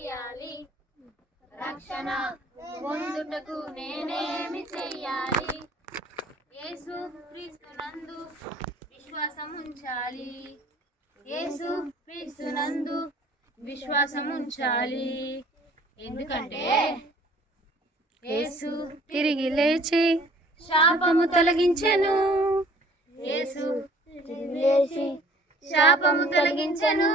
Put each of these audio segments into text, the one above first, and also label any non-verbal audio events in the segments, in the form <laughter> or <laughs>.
చెయ్యాలి రక్షణ పొందుటకు నేనేమి చెయ్యాలి యేసు క్రీస్తునందు విశ్వాసం ఉంచాలి. యేసు క్రీస్తునందు విశ్వాసం ఉంచాలి. ఎందుకంటే యేసు తిరిగి లేచి శాపము తొలగించెను. యేసు తిరిగి లేచి శాపము తొలగించెను.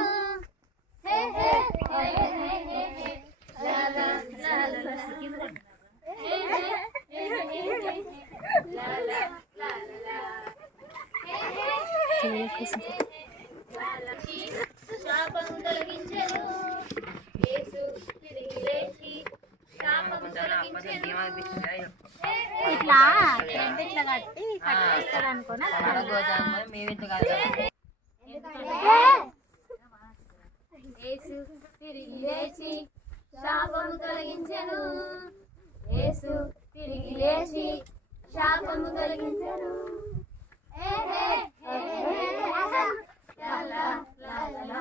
యేసు తిరిగి లేచి శాపము తొలగించెను యేసు తిరిగి లేచి శాపము తొలగించెను ఏ హే హే హే హే. లా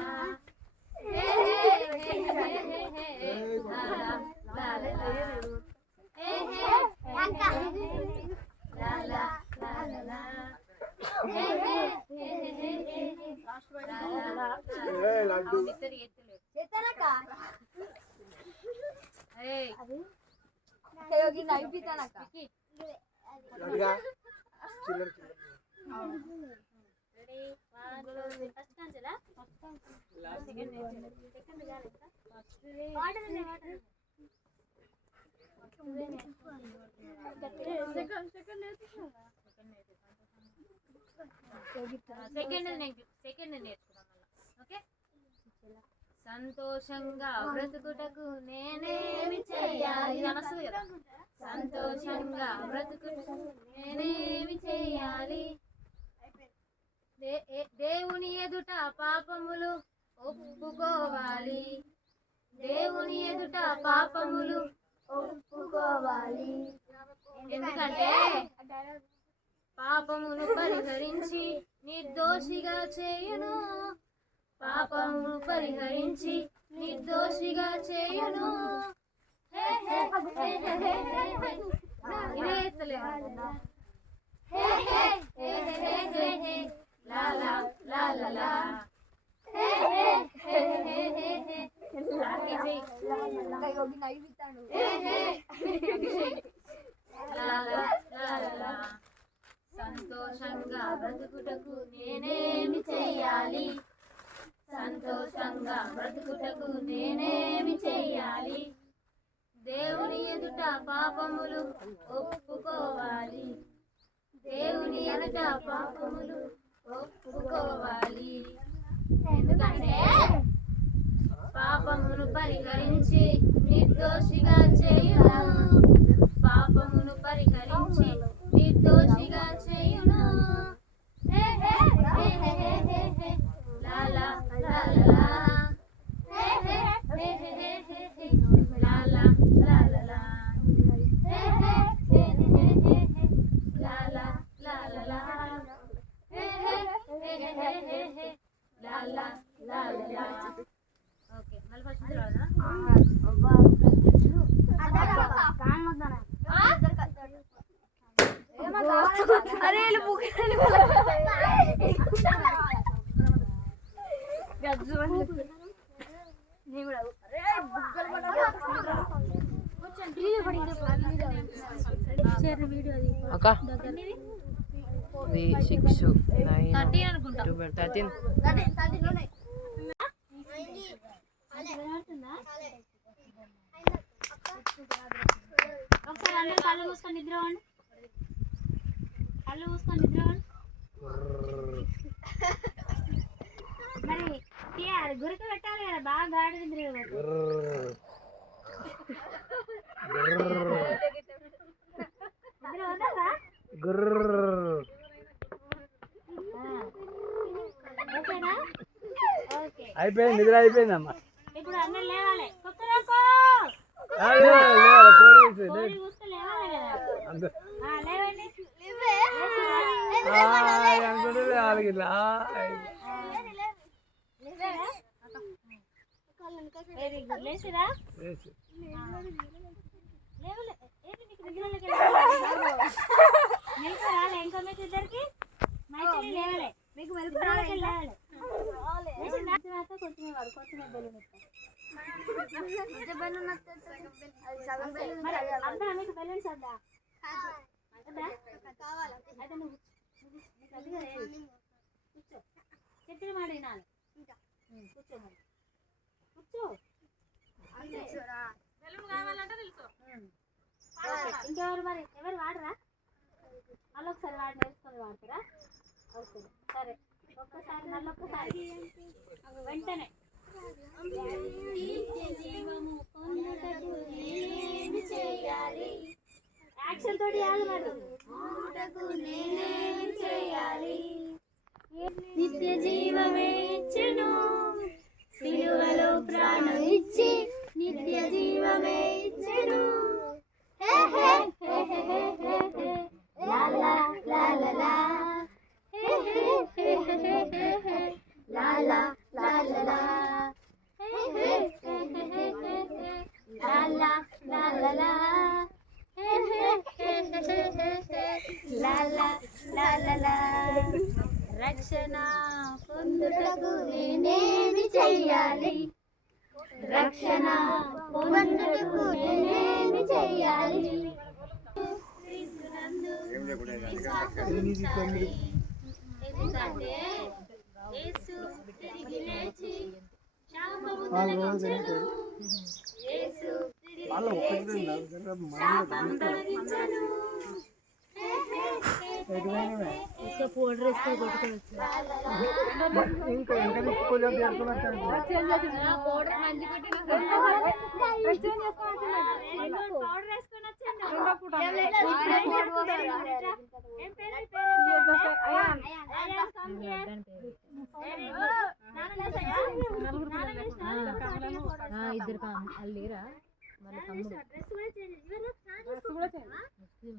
సెకండ్ సెకండ్ నేర్చుకున్నాం మళ్ళా ఓకే సంతోషంగా బ్రతుకుటకు నేనేమి కదా. సంతోషంగా బ్రతుకుటకు నేనేమి చెయ్యాలి దేవుని ఎదుట పాపములు ఒప్పుకోవాలి. దేవుని ఎదుట పాపములు ఒప్పుకోవాలి. ఎందుకంటే పాపమును పరిహరించి నిర్దోషిగా చేయును. పాపమును పరిహరించి నిర్దోషిగా చేయను హే సంతోషంగా బ్రతుకుటకు నేనేమి చెయ్యాలి బ్రతుకుటకు నేనేమి చెయ్యాలి దేవుని ఎదుట పాపములు ఒప్పుకోవాలి. దేవుని ఎదుట పాపములు ఒప్పుకోవాలి. ఎందుకంటే పాపమును పరిహరించి నిర్దోషిగా చేయును పాపమును పరిహరించి నిర్దోషిగా చే అక్క. త్రీ సిక్స్ నైన్ థర్టీన్ అనుకుంటా. Two thirteen. ఒకసారి అందరూ కళ్ళు మూసుకొని నిద్ర పోండి కళ్ళు మూసుకొని నిద్ర పోండి మరి గురిక పెట్టాలి కదా బాగా గాడి అయిపోయింది నిద్ర అయిపోయిందమ్మా. ఇప్పుడు అందరు లేవాలి. అనుకుంటే వాళ్ళకి? వెరీ గుడ్ నిద్రలోకి మెలకు రాలే ఇంకా మీకు ఇద్దరికి మైత్రి లేవలే. మీకు మెలకు రాలే లేవలే లేచిందా? తర్వాత కొంచెం వాడు కొంచెం బెలూన్ మరి అద్దా మీకు బెలూన్స్ అద్దా అద్దా? అయితే నువ్వు నువ్వు నీకు అది కదా ఏది? కూర్చో. చెప్పిన మాట వినాలి ఉం, కూర్చో మరి. కూర్చో అంతే ఉం. ఓకే. ఇంకెవరు మరి? ఎవరు వాడరా? మళ్ళీ ఒకసారి వాడి నేర్చుకొని వాడతారా ఓకే సరే. ఒక్కసారి మళ్ళీ ఒక్కసారి. వెంటనే. యాక్షన్ తోటి చేయాలి మరి. నిత్య జీవమే ఇచ్చెను. సిలువలో ప్రాణం ఇచ్చి నిత్య జీవమే ఇచ్చెను హే హే హే హే హే రక్షణ పొందుటకు నేనేమి చెయ్యాలి? రక్షణ పొందుటకు నేనేమి చెయ్యాలి? ఎందుకంటే యేసు తిరిగి లేచి శాపము నాలుగు రోజులు తొలగించెను. తింటారు యేసు తిరిగి వాళ్ళు ఒక్కటి లేచి తిన్నారు జర మామూలుగా శాపము తొలగించెను. హే హే హే ఎటువైనవే? ఇంకా పౌడర్ వేసుకొని కొట్టుకోవచ్చు ఇంకా ఇంకా కొంచెం చేరుకున్నట్టు పౌడర్ వేసుకొని వచ్చాను ఏం పేరు నీ పేరు? Very good. స్నానం చేశాయా? స్నానం చేసినా? ఇద్దరు అల్లేరా మళ్ళీ స్నానం చేసినా? డ్రెస్ కూడా చేంజ్ ఇవ్వరు? స్నానం చేసుకుంటున్నావా? <laughs>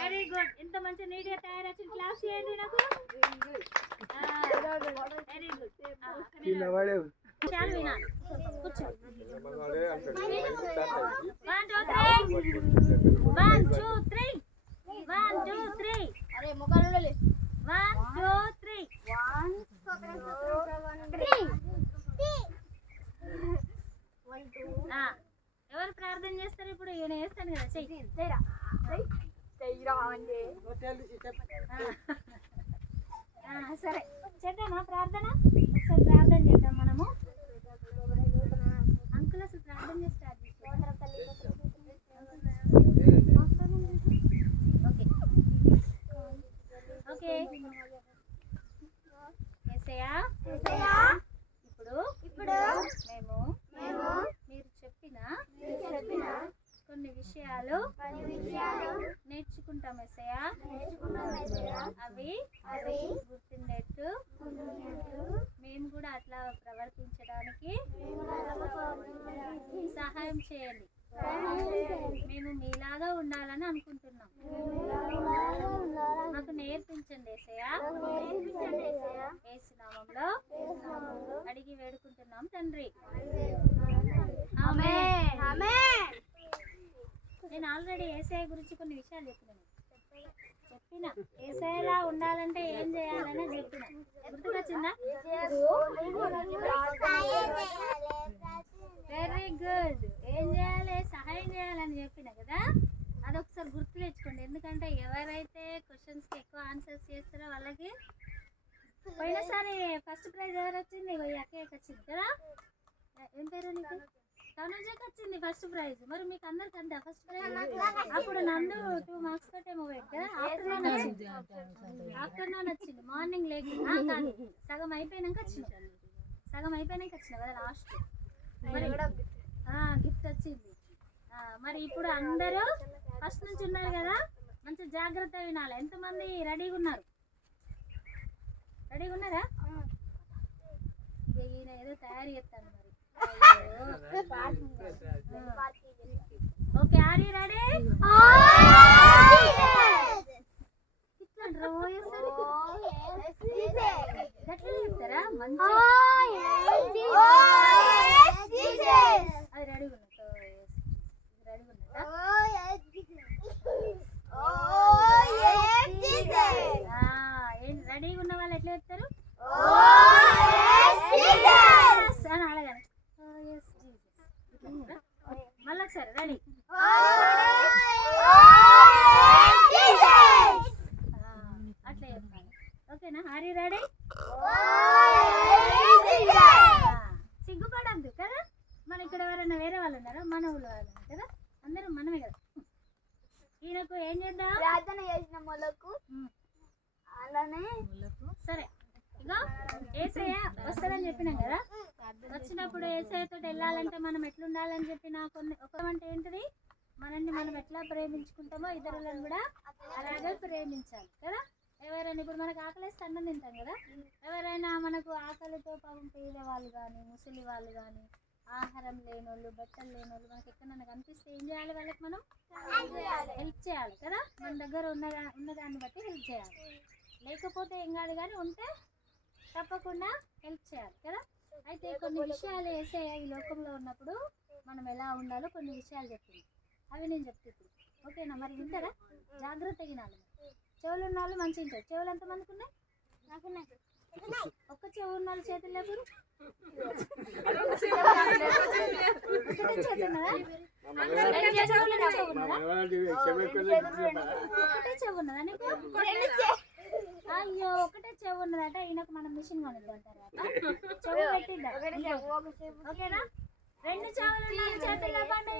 వెరీ గుడ్ ఇంత మంచి నీట్గా తయారొచ్చిన క్లాస్ చేయండి నాకు. Very good one. Two three one two three అరే ముఖాలు వన్ టూ త్రీ ఆ, ఎవరు ప్రార్థన చేస్తారు ఇప్పుడు? ఈయన వేస్తాను కదా చెయ్యి. సరే. చేద్దామా ప్రార్థన? ఒకసారి ప్రార్థన చేద్దాం మనము. అంకుల్ అసలు ప్రార్థన చేసి స్టార్ట్ ఓకే ఇప్పుడు ఇప్పుడు మేము మేము చెప్పిన కొన్ని విషయాలు నేర్చుకుంటాం యేసయ్యా. అవి అవి గుర్తుండేట్టు మేము కూడా అట్లా ప్రవర్తించడానికి సహాయం చేయండి. మేము మీలాగా ఉండాలని అనుకుంటున్నాం మాకు నేర్పించండి యేసయ్యా. ఏసునామంలో అడిగి వేడుకుంటున్నాం తండ్రి. నేను ఆల్రెడీ ఏసఐ గురించి కొన్ని విషయాలు చెప్పినాను చెప్పిన. ఏసఐలా ఉండాలంటే ఏం చేయాలని చెప్పిన. గుర్తుకొచ్చిందా? వెరీ గుడ్ ఏం చేయాలి? సహాయం చేయాలని చెప్పిన కదా? అది ఒకసారి గుర్తు తెచ్చుకోండి. ఎందుకంటే ఎవరైతే క్వశ్చన్స్కి ఎక్కువ ఆన్సర్స్ చేస్తారో వాళ్ళకి పోయినసారి ఫస్ట్ ప్రైజ్ ఎవరు వచ్చింది అక్కయ్యకి వచ్చింది కదా? ఏం పేరు నీకు? తనుజకి వచ్చింది ఫస్ట్ ప్రైజ్ మరి మీకు అందరికి అందా ఫస్ట్ ప్రైజ్ అప్పుడు నందు టూ మార్క్స్ తోటే మూవ్ ఆఫ్టర్నూన్ వచ్చింది. ఆఫ్టర్నూన్ వచ్చింది. మార్నింగ్ లేక ఆ, కాదు సగం అయిపోయినాక వచ్చిన సగం అయిపోయినాక వచ్చిన కదా లాస్ట్ మరి గిఫ్ట్ వచ్చింది. మరి ఇప్పుడు అందరూ ఫస్ట్ నుంచి ఉన్నారు కదా మంచి జాగ్రత్త వినాలి. ఎంతమంది రెడీగా ఉన్నారు? రెడీగా ఉన్నారా? ఇక ఈయన ఏదో తయారు చేస్తాను మరి ఓకే ఆర్ యూ రెడీ ఇట్లా ఏమంటారు ఓఎస్ఆర్ గట్లనే చెప్తారా మంచి అది రెడీ ఉన్నట్టు రెడీ ఉన్నట్టా ఏంటి రెడీగా ఉన్న వాళ్ళు ఎట్లా చెప్తారు Yes అని అడగాలి మళ్ళీ ఒకసారి రెడీ అట్లా చెప్తాను ఓకేనా? హరి రెడీ సిగ్గుపడద్దు కదా? మన ఇక్కడ ఎవరైనా వేరే వాళ్ళు ఉన్నారా? మన ఊళ్ళో వాళ్ళు ఉన్నారు కదా? అందరూ మనమే కదా. ఈయనకు ఏం చేద్దాం? ప్రార్థన చేసిన మొలకు. అలానే సరే ఇగో ఏసయ్య వస్తారని చెప్పినాం కదా? వచ్చినప్పుడు ఏసయ్యతో వెళ్ళాలంటే మనం ఎట్లుండాలని చెప్పిన కొన్ని ఒక అంటే ఏంటిది? మనల్ని మనం ఎట్లా ప్రేమించుకుంటామో ఇతరులను కూడా అలాగే ప్రేమించాలి కదా? ఎవరైనా ఇప్పుడు మనకు ఆకలిస్తే అన్నం తింటాం కదా? ఎవరైనా మనకు ఆకలితో పాపం పేద వాళ్ళు కానీ ముసలి వాళ్ళు కానీ ఆహారం లేనోళ్ళు బట్టలు లేనోళ్ళు మనకి ఎక్కడైనా కనిపిస్తే ఏం చేయాలి వాళ్ళకి మనం? హెల్ప్ చేయాలి కదా? మన దగ్గర ఉన్న ఉన్నదాన్ని బట్టి హెల్ప్ చేయాలి. లేకపోతే ఏం కాదు కానీ ఉంటే తప్పకుండా హెల్ప్ చేయాలి కదా? అయితే కొన్ని విషయాలు వేసే ఈ లోకంలో ఉన్నప్పుడు మనం ఎలా ఉండాలో కొన్ని విషయాలు చెప్పింది. అవి నేను చెప్తాను ఓకేనా? మరి వింటారా? జాగ్రత్తగా వినాలి. చెవులు ఉన్న వాళ్ళు మంచి ఉంటారు చెవులు ఎంతమందికి ఉన్నాయి? ఒక్క చెవు ఉన్న వాళ్ళు చేతులు లేపురు ఒకటే ఉన్నదా? చెవులు ఉన్నదా? చెవు ఉన్నదా నీకు? అయ్యో ఒకటే చెవు ఉన్నదట ఈయనకు మనం మిషన్ కొనిద్దాం తర్వాత చెవు పెట్టిద్దాం ఓకేనా? రెండు చెవులు ఉన్నాయి చేతులు లేపండి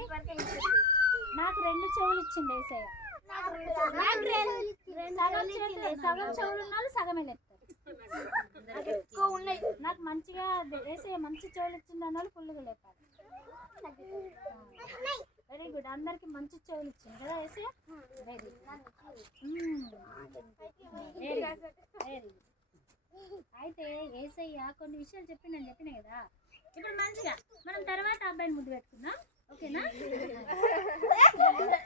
నాకు రెండు చెవులు ఇచ్చింది ఏసయ్య. సగం చేతులు సగం చెవులు ఉన్న వాళ్ళు సగమే లేపుతారు. ఎక్కువ ఉన్నాయి. నాకు మంచిగా ఏసయ్య మంచి చెవులు ఇచ్చింది అన్న వాళ్ళు ఫుల్గా లేపాలి వెరీ గుడ్ అందరికి మంచి చెవులు ఇచ్చింది కదా ఏసయ్య? వెరీ వెరీ వెరీ అయితే ఏసయ్య కొన్ని విషయాలు చెప్పిందని చెప్పిన కదా? ఇప్పుడు మంచిగా మనం తర్వాత అబ్బాయిని ముద్దు పెట్టుకుందాం. ఓకేనా? ఓకే.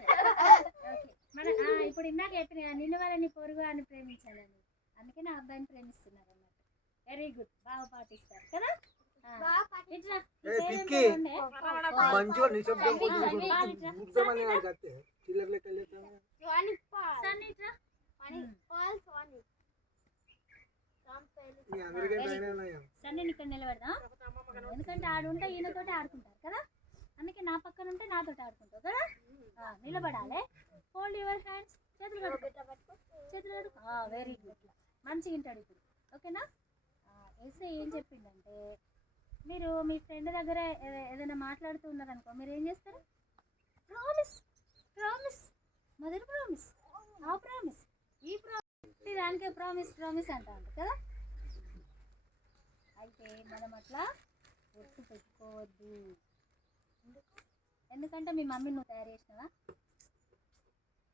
మన ఇప్పుడు ఇందాక చెప్పిన నిన్ను వాళ్ళని పొరుగు అని ప్రేమించాలని. అందుకే నా అబ్బాయిని ప్రేమిస్తున్నారు అన్నమాట వెరీ గుడ్ బాగా పాటిస్తారు కదా? మంచిగా నిశ్శబ్దం వాడికి వస్తే చిల్లర లెక్క ఎందుకంటే ఆడుంటే ఈయనతోటి ఆడుకుంటారు కదా? అందుకే నా పక్కన ఉంటే నాతోటి ఆడుకుంటావు కదా? నిలబడాలి. హోల్డ్ యువర్ హ్యాండ్స్ చేతులు కడుక్కో. చేతులు వెరీ గుడ్ మంచిగా వింటాడు ఇప్పుడు. ఓకేనా? ఎస్ఐ ఏం చెప్పిండంటే మీరు మీ ఫ్రెండ్ దగ్గర ఏదైనా మాట్లాడుతూ ఉన్నారనుకో మీరు ఏం చేస్తారు? ప్రామిస్ ప్రామిస్ మొదటి ప్రామిస్ ఆ ప్రామిస్ ఈ ప్రామిస్ దానికే ప్రామిస్ ప్రామిస్ అంటా కదా? అయితే మనం అట్లా ఒట్టు పెట్టుకోవద్దు. ఎందుకంటే మీ మమ్మీ నువ్వు తయారు చేసినావా?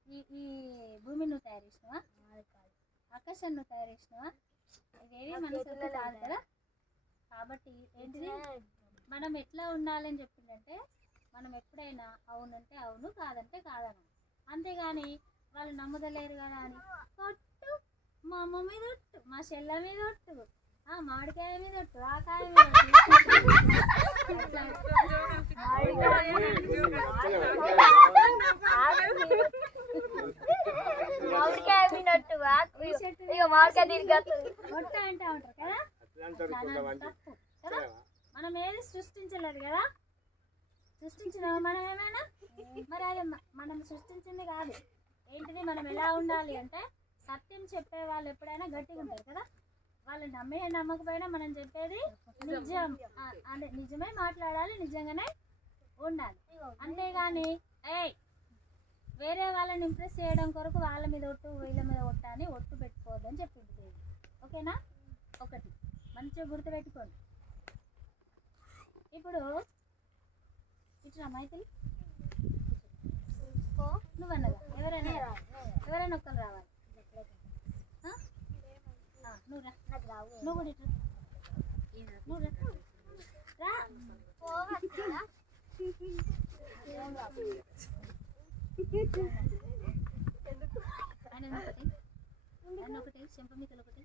ఈ ఈ భూమి నువ్వు తయారు చేసినావా? ఆకాశాన్ని నువ్వు తయారు చేసినావా? ఇవేవి మన కాదు కదా? కాబట్టి ఏంటిది? మనం ఎట్లా ఉండాలని చెప్పిందంటే మనం ఎప్పుడైనా అవునంటే అవును కాదంటే కాదను. అంతేగాని వాళ్ళు నమ్మదలేరు కదా అని. ఒట్టు మా అమ్మ మీద ఒట్టు మా చెల్ల మీద ఒట్టు ఆ మామిడికాయ మీద ఒట్టు ఆ కాయ మీద. మామిడికాయ మామిడికాయ తిరిగి ఒట్టు అంటే ఉంటారు కదా అట్లా అనడం తప్పు కదా మనం ఏది సృష్టించలేదు కదా? సృష్టించినామా మనం ఏమైనా? మరి అది మనం సృష్టించింది కాదు. ఏంటిది? మనం ఎలా ఉండాలి అంటే సత్యం చెప్పే వాళ్ళు ఎప్పుడైనా గట్టిగా ఉంటారు కదా? వాళ్ళు నమ్మే నమ్మకపోయినా మనం చెప్పేది నిజం. అదే నిజమే మాట్లాడాలి నిజంగానే ఉండాలి. అంతేగాని ఏయ్ వేరే వాళ్ళని ఇంప్రెస్ చేయడం కొరకు వాళ్ళ మీద ఒట్టు వీళ్ళ మీద ఒట్టు అని ఒట్టు పెట్టుకోవద్దని చెప్పింది ఓకేనా? ఒకటి. మంచిగా గుర్తుపెట్టుకోండి. ఇప్పుడు ఇట్లా మైథిలి. నువ్వు అన్నదా ఎవరైనా ఎవరైనా ఒక్కరు రావాలి. నువ్వు రా. నువ్వు కూడా ఇట్లా నువ్వు రా. రా. ఆయన ఒకటి. అని ఒకటి. చెంప మీద ఒకటి.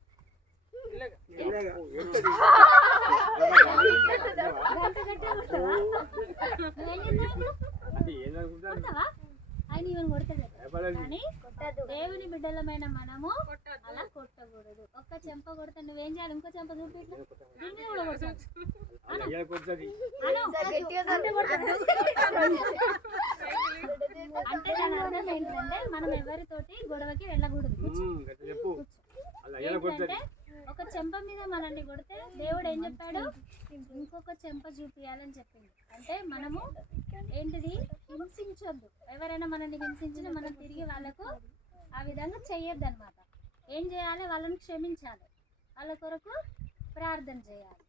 ఆయన కొడతాడు దేవుని బిడ్డలమైన మనము అలా కొట్టకూడదు. ఒక్క చెంప కొడితే నువ్వేం చేయాలి? ఇంకో చెంప. అంటే కొడతాను. అంటే దాని అర్థం ఏంటంటే మనం ఎవరితోటి గొడవకి వెళ్ళకూడదు. ఒక చెంప మీద మనల్ని కొడితే దేవుడు ఏం చెప్పాడు? ఇంకొక చెంప చూపియాలని చెప్పింది అంటే మనము ఏంటిది? హింసించొద్దు. ఎవరైనా మనల్ని హింసించినా మనం తిరిగి వాళ్ళకు ఆ విధంగా చెయ్యొద్దు అనమాట ఏం చేయాలి? వాళ్ళని క్షమించాలి. వాళ్ళ కొరకు ప్రార్థన చేయాలి.